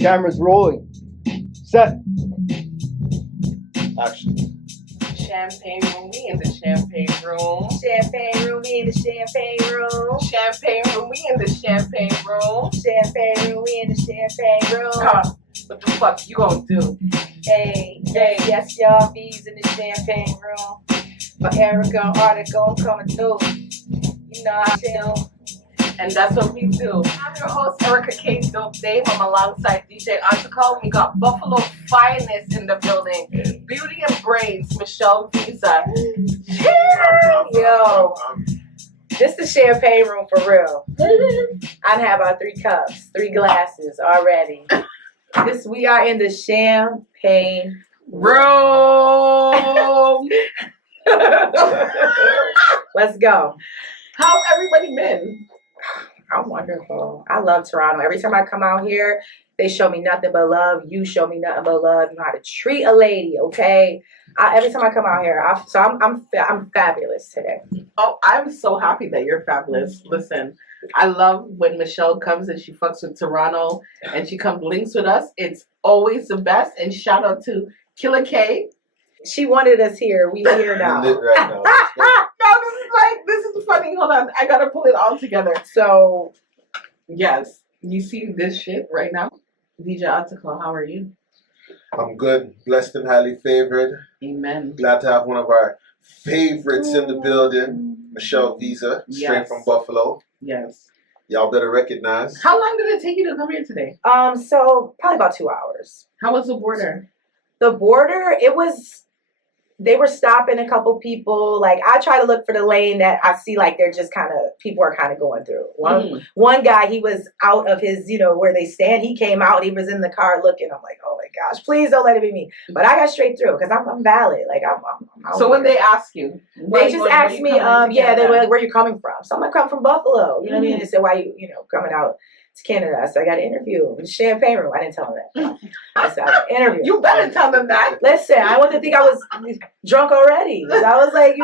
Cameras rolling. Set. Action. Champagne room, we in the champagne room. Champagne room, we in the champagne room. Champagne room, we in the champagne room. Champagne room, we in the champagne room. What the fuck you gonna do? Hey, yes, y'all, V's in the champagne room. For Erica, article, I'm coming through. You know how I feel. And that's what we do. I'm your host, Erica K. Dope Dame. I'm alongside DJ Article. We got Buffalo Finest in the building. Beauty and Brains, Michelle Visa. Yo, this the champagne room for real. I have about 3 cups, 3 glasses already. We are in the champagne room. Let's go. How's everybody been? I'm wonderful. I love Toronto. Every time I come out here, they show me nothing but love. You show me nothing but love. You know how to treat a lady, okay? Every time I come out here, I'm fabulous today. Oh, I'm so happy that you're fabulous. Listen, I love when Michelle comes and she fucks with Toronto and she comes links with us. It's always the best. And shout out to Killer K. She wanted us here. We here now. Lit right now. No, this is funny. Hold on. I gotta pull it all together. So, yes, you see this shit right now? DJ Article, how are you? I'm good, blessed and highly favored. Amen. Glad to have one of our favorites in the building, Michelle Visa, straight from Buffalo. Yes. Y'all better recognize. How long did it take you to come here today? So probably about 2 hours. How was the border? The border, they were stopping a couple people. Like, I try to look for the lane that I see like they're just people are kind of going through. One guy, he was out of his, where they stand. He came out, he was in the car looking. I'm like, oh my gosh, please don't let it be me. But I got straight through because I'm valid. Like, I'm so when they ask you, they just asked me, they were like, where you coming from? So I'm like, come from Buffalo. You know what I mean? They said, why you coming out to Canada? I said, I got an interview in the champagne room. I didn't tell them that. I said, I got an interview. You better tell them that. Listen, I want to think I was drunk already. I was like,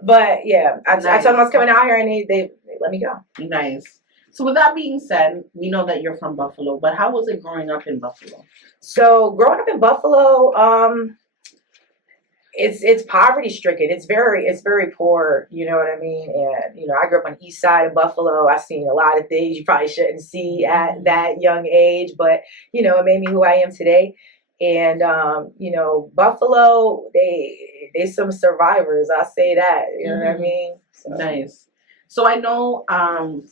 but yeah, I told them I was coming out here and they let me go. Nice. So with that being said, we know that you're from Buffalo, but how was it growing up in Buffalo? So growing up in Buffalo, it's poverty stricken. It's very poor. You know what I mean? And I grew up on the east side of Buffalo. I've seen a lot of things you probably shouldn't see at that young age, but it made me who I am today. And Buffalo, they some survivors. I'll say that. You know what I mean? So. Nice. So I know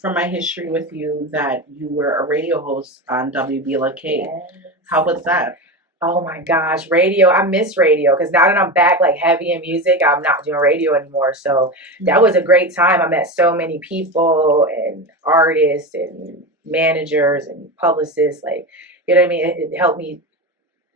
from my history with you that you were a radio host on WBLK. Yes. How was that? Oh my gosh, radio. I miss radio because now that I'm back like heavy in music, I'm not doing radio anymore. So that was a great time. I met so many people and artists and managers and publicists. Like, you know what I mean? It helped me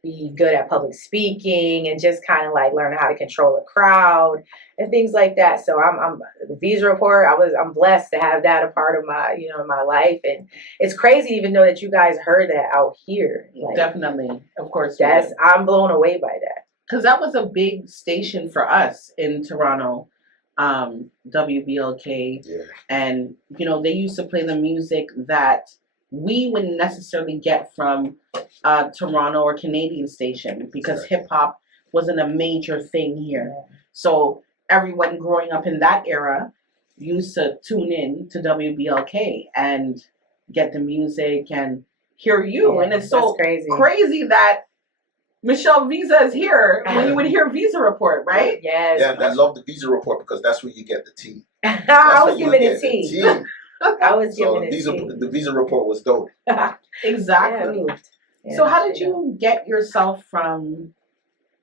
be good at public speaking and just kind of like learn how to control a crowd and things like that. So I'm the Visa Report. I'm blessed to have that a part of my my life, and it's crazy to even know that you guys heard that out here. Like, definitely, of course. I'm blown away by that because that was a big station for us in Toronto. WBLK, and they used to play the music that we wouldn't necessarily get from Toronto or Canadian station because hip hop wasn't a major thing here. So everyone growing up in that era used to tune in to WBLK and get the music and hear you. And it's so crazy that Michelle Visa is here when you would hear Visa Report, right? Yes. Yeah, and I love the Visa Report because that's where you get the tea. I was giving it tea. I was giving it tea. The Visa Report was dope. Exactly. Yeah, so how did you get yourself from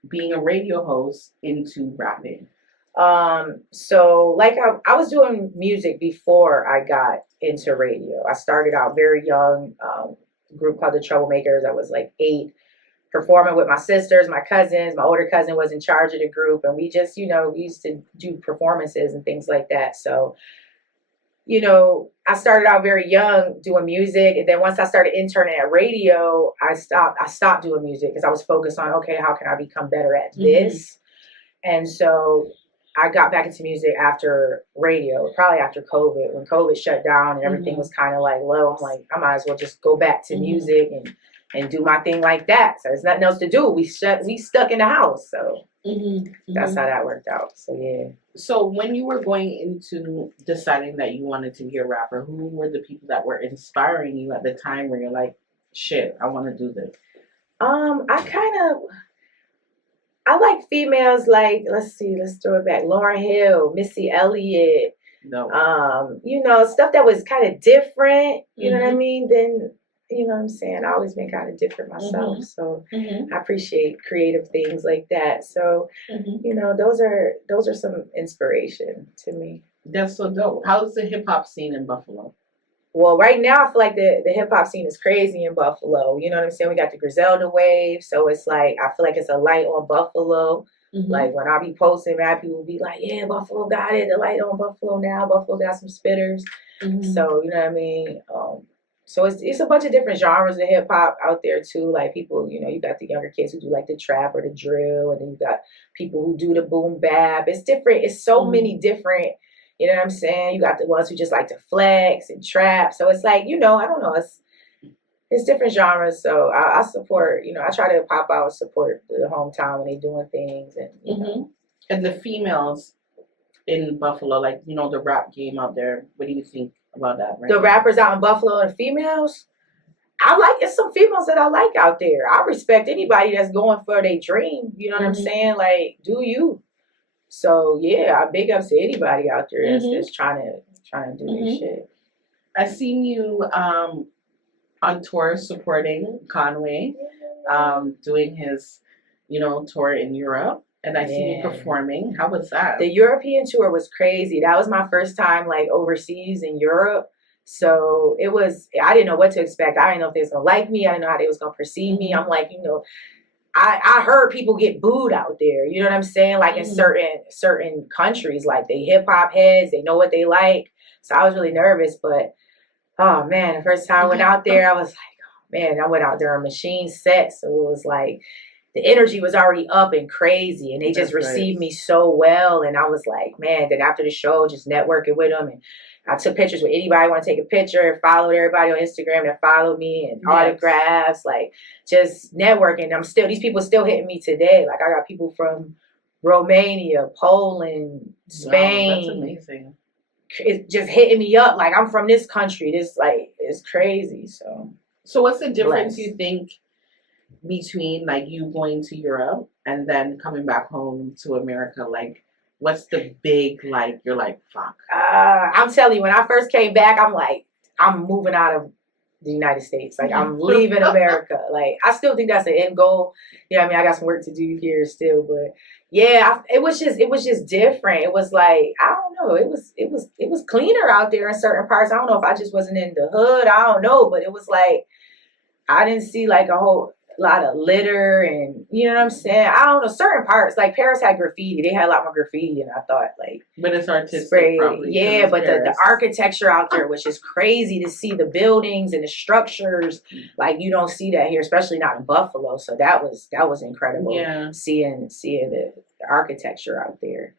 being a radio host into rapping? So like I was doing music before I got into radio. I started out very young, a group called the Troublemakers. I was like 8, performing with my sisters, my cousins. My older cousin was in charge of the group, and we just, we used to do performances and things like that. So I started out very young doing music, and then once I started interning at radio, I stopped doing music because I was focused on, okay, how can I become better at this? And so I got back into music after radio, probably after COVID, when COVID shut down and everything was kind of like low. I'm like, I might as well just go back to music and do my thing like that. So there's nothing else to do. We stuck in the house. So that's how that worked out. So yeah. So when you were going into deciding that you wanted to be a rapper, who were the people that were inspiring you at the time where you're like, shit, I want to do this? I like females like, let's throw it back. Lauryn Hill, Missy Elliott. No. You know, stuff that was kind of different, you know what I mean? Then, you know what I'm saying? I always been kind of different myself. So I appreciate creative things like that. So, you know, those are some inspiration to me. That's so dope. How's the hip hop scene in Buffalo? Well, right now I feel like the hip hop scene is crazy in Buffalo. You know what I'm saying? We got the Griselda wave, so it's like I feel like it's a light on Buffalo. Like when I be posting, man, people will be like, "Yeah, Buffalo got it. The light on Buffalo now. Buffalo got some spitters." So you know what I mean. So it's a bunch of different genres of hip hop out there too. Like people, you know, you got the younger kids who do like the trap or the drill, and then you got people who do the boom bap. It's different. It's so many different. You know what I'm saying? You got the ones who just like to flex and trap. So it's like, you know, I don't know. It's different genres. So I support, you know, I try to pop out and support the hometown when they doing things. And, you know. And the females in Buffalo, like, you know, the rap game out there. What do you think about that? Right the rappers out in Buffalo and females? It's some females that I like out there. I respect anybody that's going for their dream. You know what I'm saying? Like, do you? So yeah, I big ups to anybody out there that's trying to do this shit. I've seen you on tour supporting Conway, doing his, you know, tour in Europe, and I seen you performing. How was that? The European tour was crazy. That was my first time like overseas in Europe. So I didn't know what to expect. I didn't know if they was gonna like me. I didn't know how they was gonna perceive me. I'm like, you know, I heard people get booed out there. You know what I'm saying? Like in certain countries, like they hip hop heads, they know what they like. So I was really nervous, but oh man, the first time I went out there, I was like, oh man, I went out there on machine set. So it was like the energy was already up and crazy, and they just received me so well. And I was like, man, then after the show, just networking with them, and I took pictures with anybody want to take a picture, followed everybody on Instagram that followed me, and autographs, like just networking. These people still hitting me today. Like I got people from Romania, Poland, Spain. Wow, that's amazing. It's just hitting me up. Like I'm from this country. This like it's crazy. So what's the difference you think between like you going to Europe and then coming back home to America? Like, what's the big, like, you're like, fuck? I'm telling you, when I first came back, I'm like, I'm moving out of the United States. Like, I'm leaving America. Like, I still think that's an end goal. You know what I mean? I got some work to do here still. But, yeah, it was just different. It was like, I don't know. It was cleaner out there in certain parts. I don't know if I just wasn't in the hood. I don't know. But it was like, I didn't see, like, a whole lot of litter and, you know what I'm saying? I don't know, certain parts, like Paris had graffiti. They had a lot more graffiti, and I thought, like, but it's artistic, probably. Yeah, but the architecture out there was just crazy to see, the buildings and the structures. Like, you don't see that here, especially not in Buffalo. So that was incredible. Yeah, seeing the architecture out there.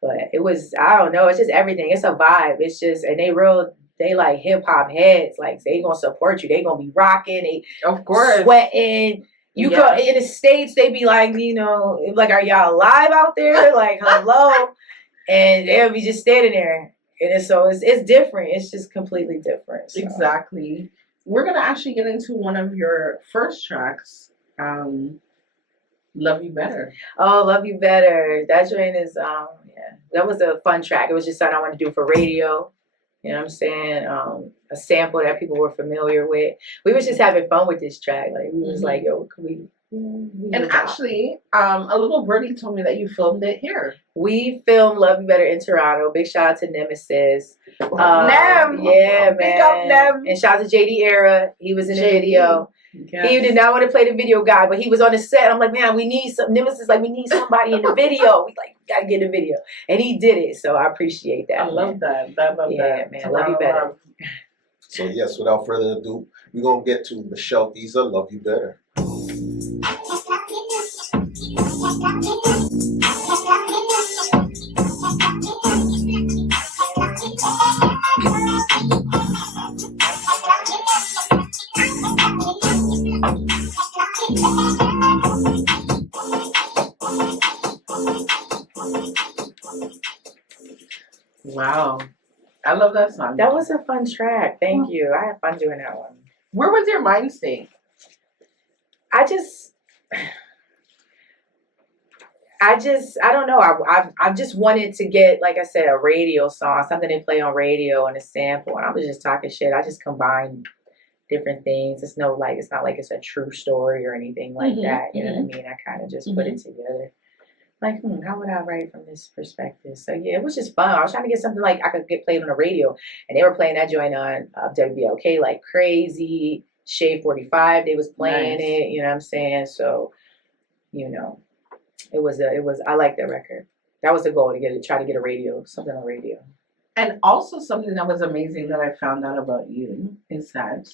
But it was, I don't know, it's just everything. It's a vibe. It's just, and they like hip hop heads. Like they gonna support you. They gonna be rocking. They of course sweating. You go in the States, they be like, you know, like, are y'all alive out there? Like, hello. And they'll be just standing there. And it's different. It's just completely different. So. Exactly. We're gonna actually get into one of your first tracks. Love You Better. Oh, Love You Better. That joint is that was a fun track. It was just something I wanted to do for radio. You know what I'm saying? A sample that people were familiar with. We was just having fun with this track. Like we was like, yo, can we? And actually, a little birdie told me that you filmed it here. We filmed Love You Better in Toronto. Big shout out to Nemesis. Nem. Yeah, man. Big up Nem. And shout out to JD Era. He was in the video. Yes. He did not want to play the video guy, but he was on the set. I'm like, man, we need some. Nemesis like, we need somebody in the video. We like, gotta get a video, and he did it. So I appreciate that. I love that. Yeah, man. Love You Better. So yes, without further ado, we're gonna get to Michelle Visa, Love You Better. Wow. I love that song. That was a fun track. Thank you. I had fun doing that one. Where was your mind state? I don't know. I just wanted to get, like I said, a radio song, something they play on radio and a sample. And I was just talking shit. I just combined different things. It's not like it's a true story or anything like that. You know what I mean? I kind of just put it together. Like, how would I write from this perspective? So yeah, it was just fun. I was trying to get something like I could get played on the radio, and they were playing that joint on WBLK like crazy. Shade 45, they was playing it. You know what I'm saying? So, you know, it was. I like that record. That was the goal, to try to get something on radio. And also something that was amazing that I found out about you is that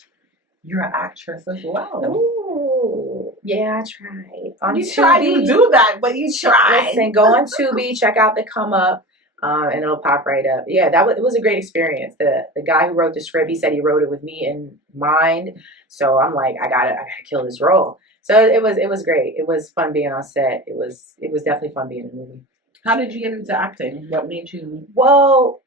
you're an actress as well. Ooh, yeah, I tried. You tried. You do that, but you tried. Listen, go on Tubi, check out the Come Up, and it'll pop right up. Yeah, it was a great experience. The guy who wrote the script, he said he wrote it with me in mind. So I'm like, I gotta kill this role. So it was great. It was fun being on set. It was definitely fun being in the movie. How did you get into acting? What made you? Well,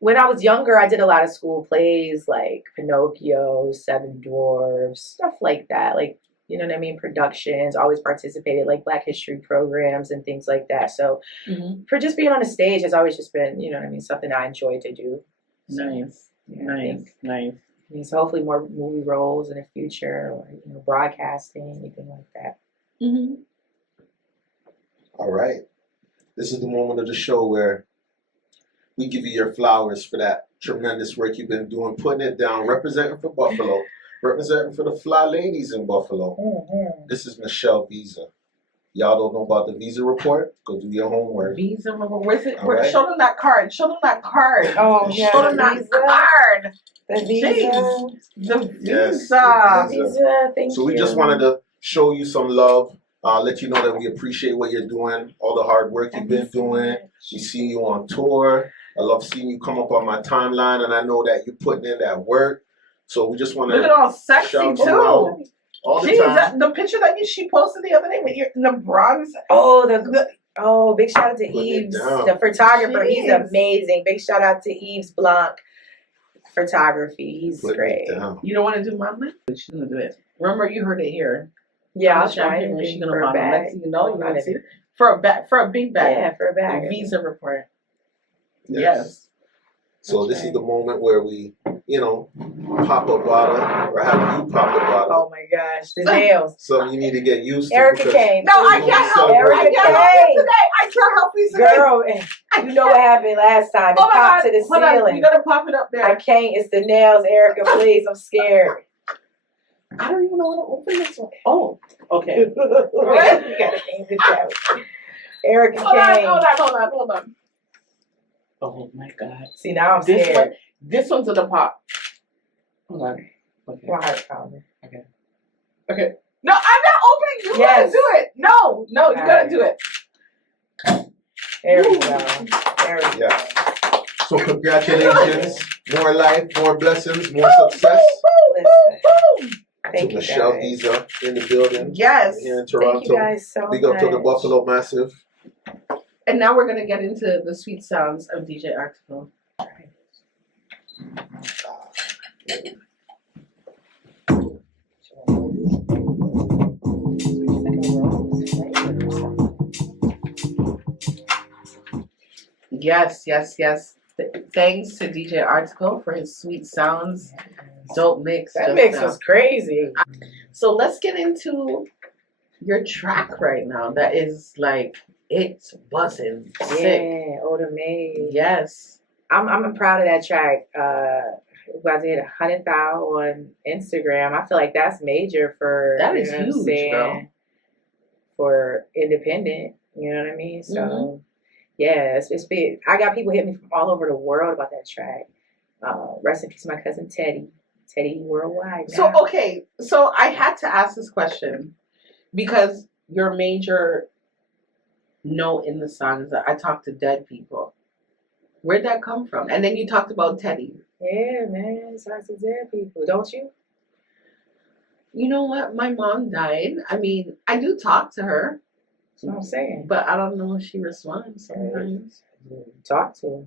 when I was younger, I did a lot of school plays like Pinocchio, Seven Dwarfs, stuff like that. Like, you know what I mean? Productions, always participated, like Black History programs and things like that. So for just being on a stage has always just been, you know what I mean, something I enjoy to do. So, Nice. So hopefully more movie roles in the future, or broadcasting, anything like that. All right. This is the moment of the show where we give you your flowers for that tremendous work you've been doing, putting it down, representing for Buffalo, representing for the fly ladies in Buffalo. This is Michelle Visa. Y'all don't know about the Visa report? Go do your homework. Visa report. Where's it? Right. Show them that card. Show them that card. Oh, yeah. Show them that card. The Visa. Jeez. The Yes, Visa. the Visa, thank you. So we just wanted to show you some love, let you know that we appreciate what you're doing, all the hard work you've been doing. We see you on tour. I love seeing you come up on my timeline, and I know that you're putting in that work. So we just want to look at all sexy shout too. you out all the time. The picture that she posted the other day with the bronze. Oh, big shout out to Put it Yves, down. the photographer. Jeez. He's amazing. Big shout out to Yves Blanc photography. He's Put great. it down. You don't want to do modeling? She's gonna do it. Remember, you heard it here. Yeah, I'll She's try gonna anything model. for a bag. Next thing you know, you're gonna see it. For a big bag. Yeah, for a bag. The Visa report. Yes. Yes. So this is the moment where we, pop a bottle, or have you pop a bottle. Oh my gosh, the nails. Something you need to get used to. Erica because came. No, I can't help you. I can't help you today. I can't help you today. Girl, you know what happened last time. It Oh my popped God. to the Hold on. ceiling. You gotta pop it up there. I can't. It's the nails, Erica. Please, I'm scared. I don't even know how to open this one. Oh, okay. You gotta change the couch. Erica came. Hold on. Oh my God. See, now I'm This scared. one, this one's in the pot. Hold on. Okay. My heart pounding. Okay. No, I'm not opening. You Yes. gotta do it. No, you gotta do it. There we go. There we go. Yeah. So congratulations. More life, more blessings, more success. Listen. Thank To you, Michelle guys. Visa in the building. Yes. Here in Thank Toronto. you guys so Big up to the much. Buffalo Massive. And now we're gonna get into the sweet sounds of DJ Article. Yes. Thanks to DJ Article for his sweet sounds. Dope mix. That just mix now. was crazy. So let's get into your track right now. That is like it's buzzing. Sick. Yeah, Oda May. Yes. I'm proud of that track. About to hit 100,000 on Instagram. I feel like that's major for That is you know what I'm huge, saying, girl. for independent. You know what I mean? So yeah, it's big. I got people hitting me from all over the world about that track. Rest in peace, my cousin Teddy. Teddy worldwide. So now. okay, so I had to ask this question because your major note in the song is that I talk to dead people. Where'd that come from? And then you talked about Teddy. Yeah, man, it's lots of dead people, don't you? You know what? My mom died. I mean, I do talk to her, That's what I'm saying. but I don't know if she responds sometimes. Talk to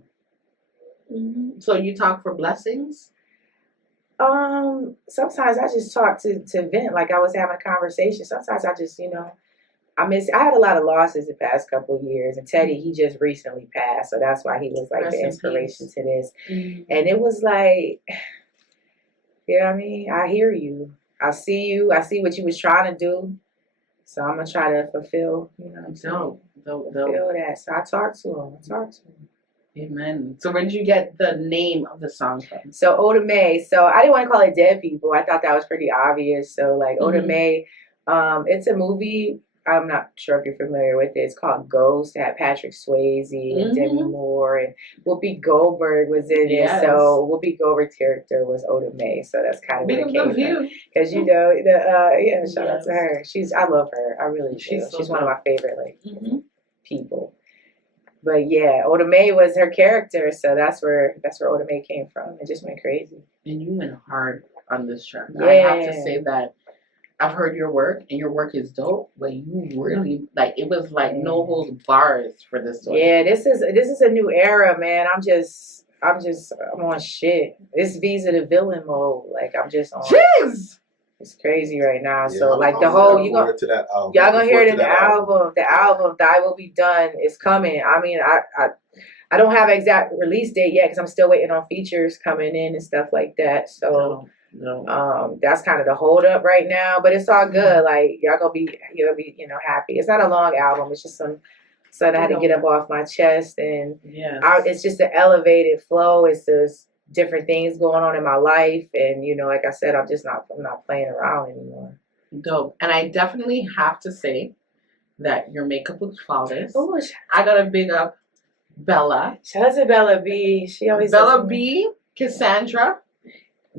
him. So you talk for blessings? Sometimes I just talk to vent, like I was having a conversation. Sometimes I just, I had a lot of losses the past couple of years, and Teddy, he just recently passed, so that's why he was like Rest the in inspiration peace. to this. And it was like, you know what I mean? I hear you. I see you. I see what you was trying to do. So I'm gonna try to fulfill, Dope. fulfill that. So I talked to him. Amen. So where did you get the name of the song from? So Oda Mae. So I didn't want to call it Dead People. I thought that was pretty obvious. So like Oda Mhm. Mae, it's a movie. I'm not sure if you're familiar with it. It's called Ghost. It had Patrick Swayze and Demi Moore and Whoopi Goldberg was in it. Yes. So Whoopi Goldberg's character was Oda Mae. So that's kind of Big where it of came from. you. Because shout out to her. I love her. I really do. She's so She's one of my favorite Mhm. people. But yeah, Oda Mae was her character, so that's where Oda Mae came from. It just went crazy. And you went hard on this track. Yeah. I have to say that I've heard your work, and your work is dope. But you really it was like no holds bars for this one. Yeah, this is a new era, man. I'm on shit. It's Visa the villain mode. Like I'm just on. Jeez. It's crazy right now. Yeah, So I'm the looking whole forward to that album. y'all gonna hear it in Looking the forward to that album. The album, Thy Will Be Done, is coming. I don't have an exact release date yet because I'm still waiting on features coming in and stuff like that. So that's kind of the hold up right now. But it's all good. Like you'll be happy. It's not a long album. It's just something I had to get up off my chest, and it's just an elevated flow. It's just different things going on in my life, and like I said, I'm not playing around anymore. Dope. And I definitely have to say that your makeup looks flawless. Oh, I gotta big up Bella. shout out to Bella B. She always Bella B. Cassandra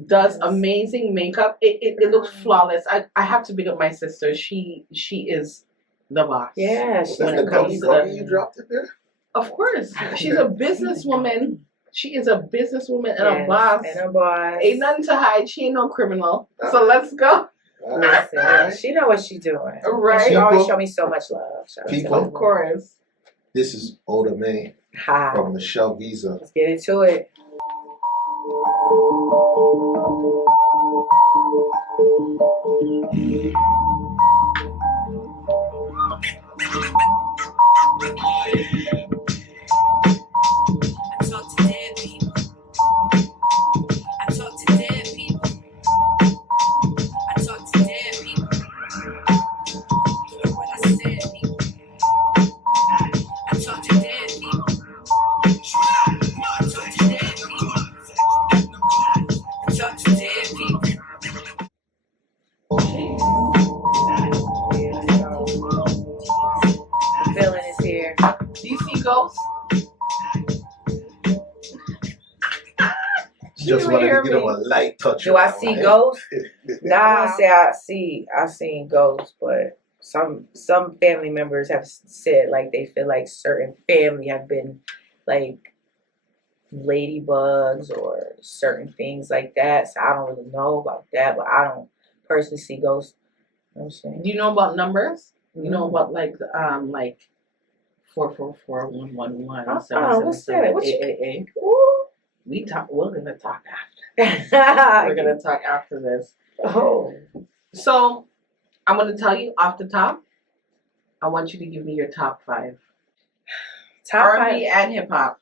does amazing makeup. It looks flawless. I have to big up my sister. She is the boss. Yeah, When it comes to you dropped it there. Of course, she's a businesswoman. She is a businesswoman and a boss. And a boss. Ain't nothing to hide. She ain't no criminal. So let's go. Listen, she know what she's doing. Right. And she always show me so much love. Of course. This is Oda Mae from Michelle Visa. Let's get into it. Feeling is here. Do you see ghosts? Just wanted to give him a light touch. Do I see ghosts? Nah, I say I seen ghosts, but some family members have said like they feel like certain family have been like ladybugs or certain things like that. So I don't really know about that, but I don't personally see ghosts. You know what I'm saying? Do you know about numbers? You know about like 444-111. What's that? What you? We're gonna talk after. We're gonna talk after this. Oh. So I'm gonna tell you off the top. I want you to give me your top 5. R&B and hip hop.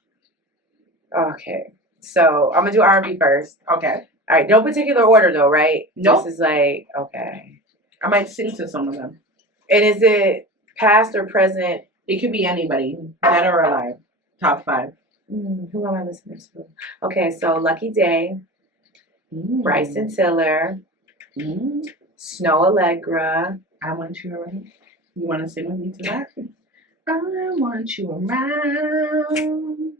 Okay. So I'm gonna do R&B first. Okay. All right. No particular order though, right? Nope. This is like okay. I might sing to some of them. And is it past or present? It could be anybody, dead or alive. Top 5. Who am I listening to? Okay, so Lucky Day, Bryson Tiller, Snow Allegra. I want you around. You want to sing with me to that? I want you around.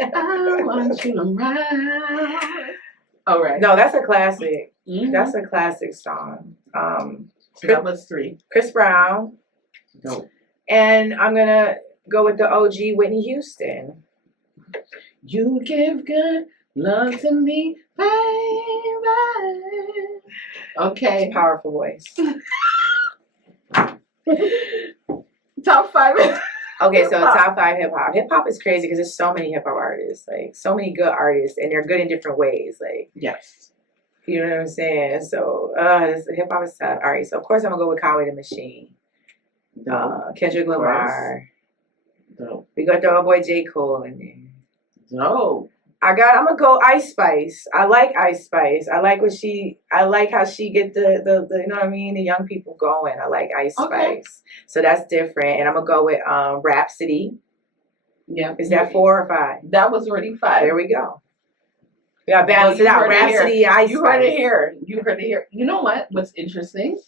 I want you around. All right. No, that's a classic. That's a classic song. So that was 3. Chris Brown. Dope. And I'm gonna go with the OG Whitney Houston. You give good love to me, baby. Okay. Powerful voice. Top 5. Okay, so Hip-hop. top 5 hip hop. Hip hop is crazy because there's so many hip hop artists, like so many good artists, and they're good in different ways. Like, Yes. you know what I'm saying? So, hip hop is tough. All right, so of course I'm gonna go with Conway the Machine, Kendrick Lamar. Dope. We got the old boy J. Cole in there. Dope. I'm gonna go Ice Spice. I like Ice Spice. I like how she get the you know what I mean, the young people going. I like Ice Spice. So that's different. And I'm gonna go with Rhapsody. Yeah. Is that 4 or 5? That was already 5. There we go. We gotta balance it out. Rhapsody, Ice Spice. You heard it here. You heard it here. You know what? What's interesting?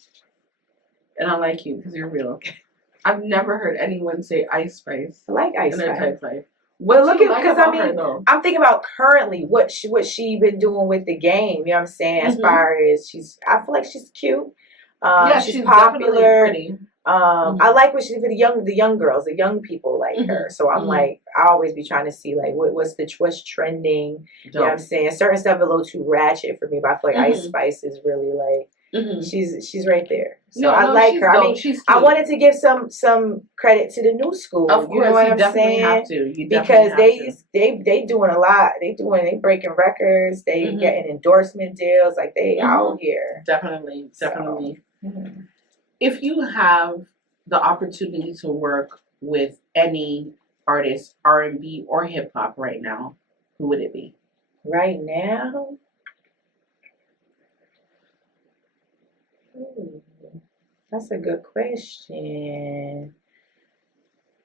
And I like you because you're real. I've never heard anyone say Ice Spice. I like Ice in their Spice. type 5. Well, look at like because about I mean, her, though? I'm thinking about currently what she been doing with the game. You know what I'm saying? As far as I feel like she's cute. Yeah, she's popular. Pretty. I like what she did for the young girls, the young people like her. So I'm like, I always be trying to see like what's trending. Dope. You know what I'm saying? Certain stuff a little too ratchet for me, but I feel like Ice Spice is really like she's right there. So I like her. Dope. I mean, she's I wanted to give some credit to the new school. Of course, you know what I'm definitely saying? have to. You Because definitely they doing a lot. They breaking records. They getting endorsement deals. Like they out here. Definitely. So, If you have the opportunity to work with any artist, R&B or hip hop right now, who would it be? Right now? Ooh, that's a good question.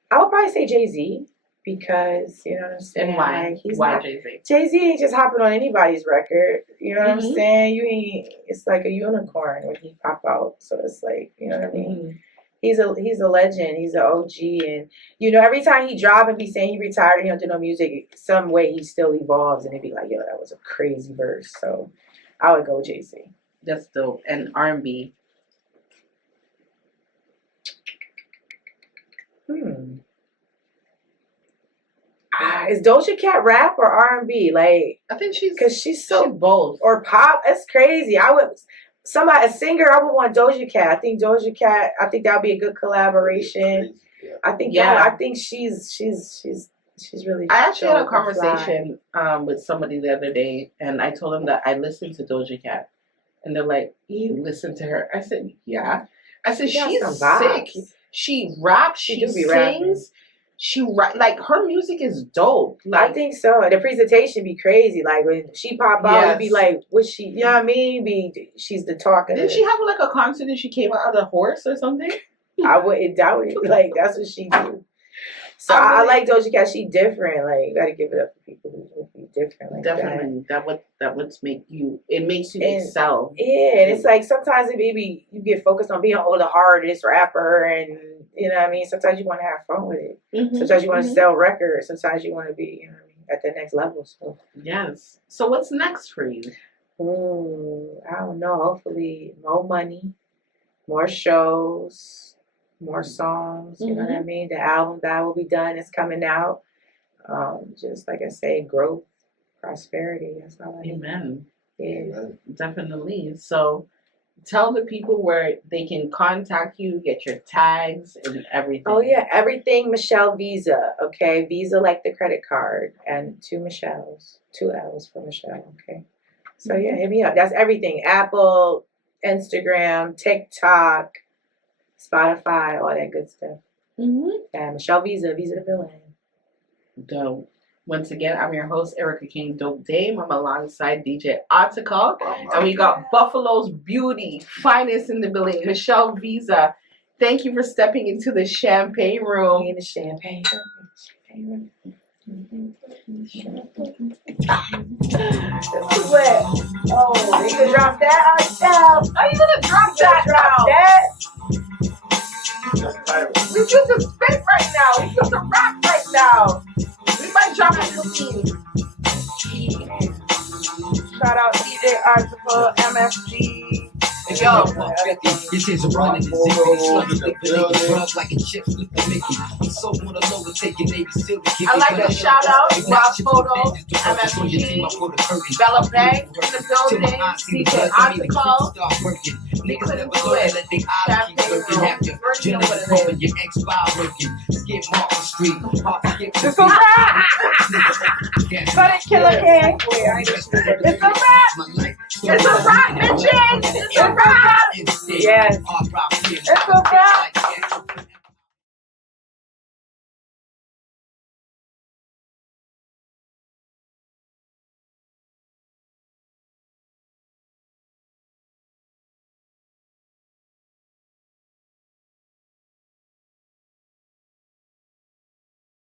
I would probably say Jay-Z because, you know what I'm saying? And why? Like, Why Jay-Z? Jay-Z ain't just hopping on anybody's record. You know what I'm saying? It's like a unicorn when he pop out. So it's like, you know what I mean? He's a legend. He's an OG, and you know every time he drop and be saying he retired and he don't do no music, some way he still evolves, and it'd be like, yo, that was a crazy verse. So I would go Jay-Z. That's dope. And R&B. Is Doja Cat rap or R&B? Like, I think she's so both. Or pop. That's crazy. A singer. I would want Doja Cat. I think Doja Cat. I think that would be a good collaboration. Yeah. I think she's really. I actually had a conversation with somebody the other day, and I told them that I listened to Doja Cat, and they're like, "You listen to her?" I said, "Yeah." I said, "She's sick. She raps. She sings. Like her music is dope." Like, I think so. The presentation be crazy. Like when she pop out, it'd be like, "What she?" You know what I mean? She's the talker. Didn't she have like a concert and she came out of the horse or something? I wouldn't doubt it. Like that's what she do. So I like Doja Cat. She different. Like you got to give it up for people who be different. Like definitely, that would make you. It makes you excel. Yeah, and it's like sometimes maybe you get focused on being the hardest rapper, and you know what I mean. Sometimes you want to have fun with it. Sometimes you want to sell records. Sometimes you want to be, you know what I mean, at the next level. So yes. So what's next for you? Ooh, I don't know. Hopefully, more money, more shows, more songs. You know what I mean? The album that will be done is coming out. Just like I say, growth, prosperity. That's all I need. Amen. Yeah. Amen. Definitely. So tell the people where they can contact you, get your tags and everything. Oh yeah, everything Michelle Visa. Okay, Visa like the credit card, and 2 Michelles, 2 L's for Michelle. Okay. So yeah, hit me up. That's everything. Apple, Instagram, TikTok, Spotify, all that good stuff. Yeah, Michelle Visa, Visa the villain. Dope. Once again, I'm your host, Erica King, Dope Dame. I'm alongside DJ Article. And we got Buffalo's Beauty, finest in the building, Michelle Visa. Thank you for stepping into the champagne room. In the champagne room. This is what? Oh, you gonna drop that on yourself? Are you gonna drop that now? We get to spit right now. We get to rap right now. We might drop it clean. Shout out DJ Article, MFG. Yo. This is a running the drugs like a chip with the Mickey. I'm so on the low with taking Navy SEAL to get I'd like to shout out Rob Photo, MFG, Bella Bank in the building, CJ Article. Niggas Couldn't never do learn it. that they eyes keep working. Have your genitals and your ex-file working. Skip Market Street, hard to get It's a rap! Cut it, Killer King. It's a rap! It's a rap, bitches! It's a rap! Yes. It's a rap!